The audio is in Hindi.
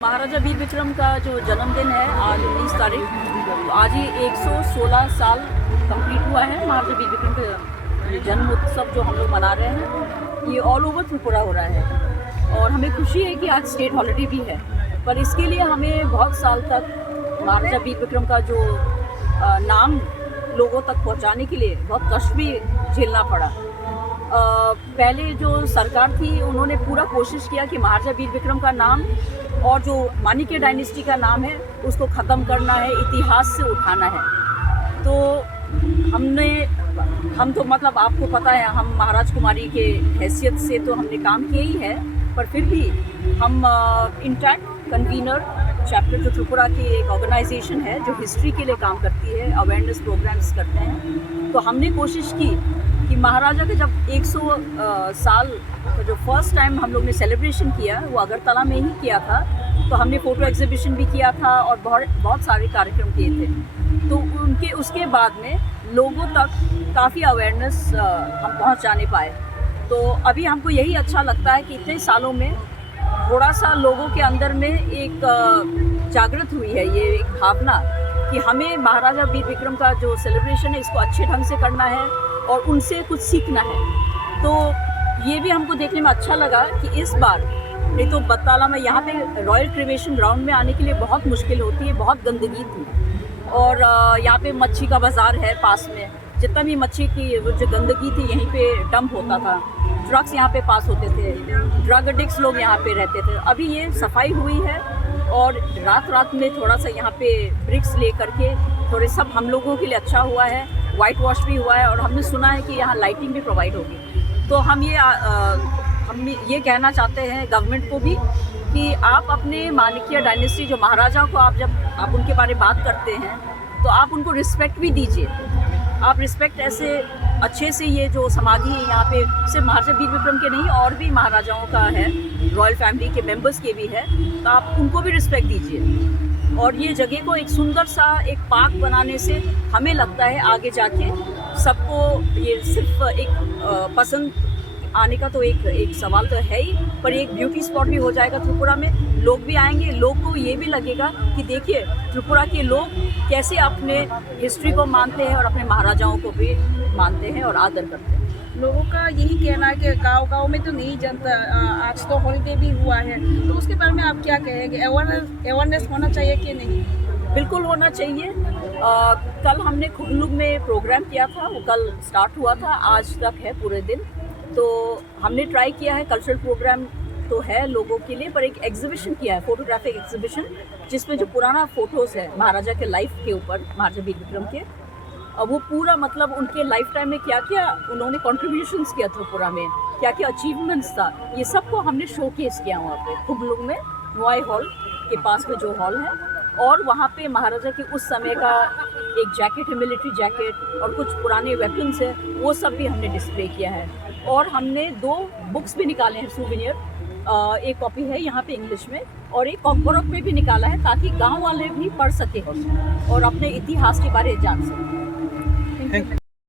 महाराजा वीर विक्रम का जो जन्मदिन है आज 19 तारीख, तो आज ही 116 साल कंप्लीट हुआ है। महाराजा वीर विक्रम का जन्म उत्सव जो हम लोग मना रहे हैं, ये ऑल ओवर त्रिपुरा हो रहा है और हमें खुशी है कि आज स्टेट हॉलिडे भी है। पर इसके लिए हमें बहुत साल तक महाराजा वीर विक्रम का जो नाम लोगों तक पहुंचाने के लिए बहुत कष्ट भी झेलना पड़ा। पहले जो सरकार थी उन्होंने पूरा कोशिश किया कि महाराजा वीर विक्रम का नाम और जो माणिक्य डायनेस्टी का नाम है उसको ख़त्म करना है, इतिहास से उठाना है। तो हम तो मतलब आपको पता है, हम महाराज कुमारी के हैसियत से तो हमने काम किया ही है, पर फिर भी हम इंटैक्ट कन्वीनर चैप्टर जो त्रिपुरा की एक ऑर्गेनाइजेशन है जो हिस्ट्री के लिए काम करती है, अवेयरनेस प्रोग्राम्स करते हैं। तो हमने कोशिश की कि महाराजा का जब 100 साल का जो फर्स्ट टाइम हम लोग ने सेलिब्रेशन किया वो अगरतला में ही किया था, तो हमने फ़ोटो एग्जीबिशन भी किया था और बहुत सारे कार्यक्रम किए थे। तो उसके बाद में लोगों तक काफ़ी अवेयरनेस हम पहुंचाने पाए। तो अभी हमको यही अच्छा लगता है कि इतने सालों में थोड़ा सा लोगों के अंदर में एक जागृत हुई है ये एक भावना कि हमें महाराजा वीर विक्रम का जो सेलिब्रेशन है इसको अच्छे ढंग से करना है और उनसे कुछ सीखना है। तो ये भी हमको देखने में अच्छा लगा कि इस बार नहीं तो बत्ताला में यहाँ पे रॉयल क्रिमेशन ग्राउंड में आने के लिए बहुत मुश्किल होती है, बहुत गंदगी थी और यहाँ पे मच्छी का बाज़ार है पास में, जितना भी मच्छी की जो गंदगी थी यहीं पे डंप होता था, ट्रक्स यहाँ पे पास होते थे, ड्रग एडिक्ट्स लोग यहाँ पे रहते थे। अभी ये सफाई हुई है और रात में थोड़ा सा यहाँ पे ब्रिक्स ले करके थोड़े सब हम लोगों के लिए अच्छा हुआ है, वाइट वॉश भी हुआ है और हमने सुना है कि यहाँ लाइटिंग भी प्रोवाइड होगी। तो हम ये कहना चाहते हैं गवर्नमेंट को भी कि आप अपने माणिक्य डायनेस्टी जो महाराजा को आप उनके बारे में बात करते हैं तो आप उनको रिस्पेक्ट भी दीजिए। आप रिस्पेक्ट ऐसे अच्छे से, ये जो समाधि है यहाँ पे सिर्फ महाराजा वीर विक्रम के नहीं और भी महाराजाओं का है, रॉयल फैमिली के मेंबर्स के भी है, तो आप उनको भी रिस्पेक्ट दीजिए। और ये जगह को एक सुंदर सा एक पार्क बनाने से हमें लगता है आगे जाके सबको ये सिर्फ एक पसंद आने का तो एक सवाल तो है ही, पर एक ब्यूटी स्पॉट भी हो जाएगा त्रिपुरा में। लोग भी आएंगे, लोग को ये भी लगेगा कि देखिए त्रिपुरा के लोग कैसे अपने हिस्ट्री को मानते हैं और अपने महाराजाओं को भी मानते हैं और आदर करते हैं। लोगों का यही कहना है कि गांव में तो नहीं जनता, आज तो हॉलिडे भी हुआ है, तो उसके बारे में आप क्या कहेंगे? अवेयरनेस होना चाहिए कि नहीं? बिल्कुल होना चाहिए। कल हमने खुगलुग में प्रोग्राम किया था, वो कल स्टार्ट हुआ था, आज तक है पूरे दिन। तो हमने ट्राई किया है, कल्चरल प्रोग्राम तो है लोगों के लिए, पर एक एग्जीबिशन किया है, फोटोग्राफिक एग्जीबिशन, जिसमें जो पुराना फ़ोटोज़ है महाराजा के लाइफ के ऊपर, महाराजा वीर विक्रम के, वो पूरा मतलब उनके लाइफ टाइम में क्या क्या उन्होंने कॉन्ट्रीब्यूशंस किया त्रिपुरा में, क्या क्या अचीवमेंट्स था, ये सबको हमने शोकेस किया वहाँ पे खुगलुग में, नोआई हॉल के पास में जो हॉल है। और वहाँ पे महाराजा के उस समय का एक जैकेट है, मिलिट्री जैकेट, और कुछ पुराने वेपन्स है, वो सब भी हमने डिस्प्ले किया है। और हमने 2 बुक्स भी निकाले हैं सूवेनियर, एक कॉपी है यहाँ पे इंग्लिश में और एक कॉकबोरोक में भी निकाला है, ताकि गांव वाले भी पढ़ सके और अपने इतिहास के बारे में जान सकें।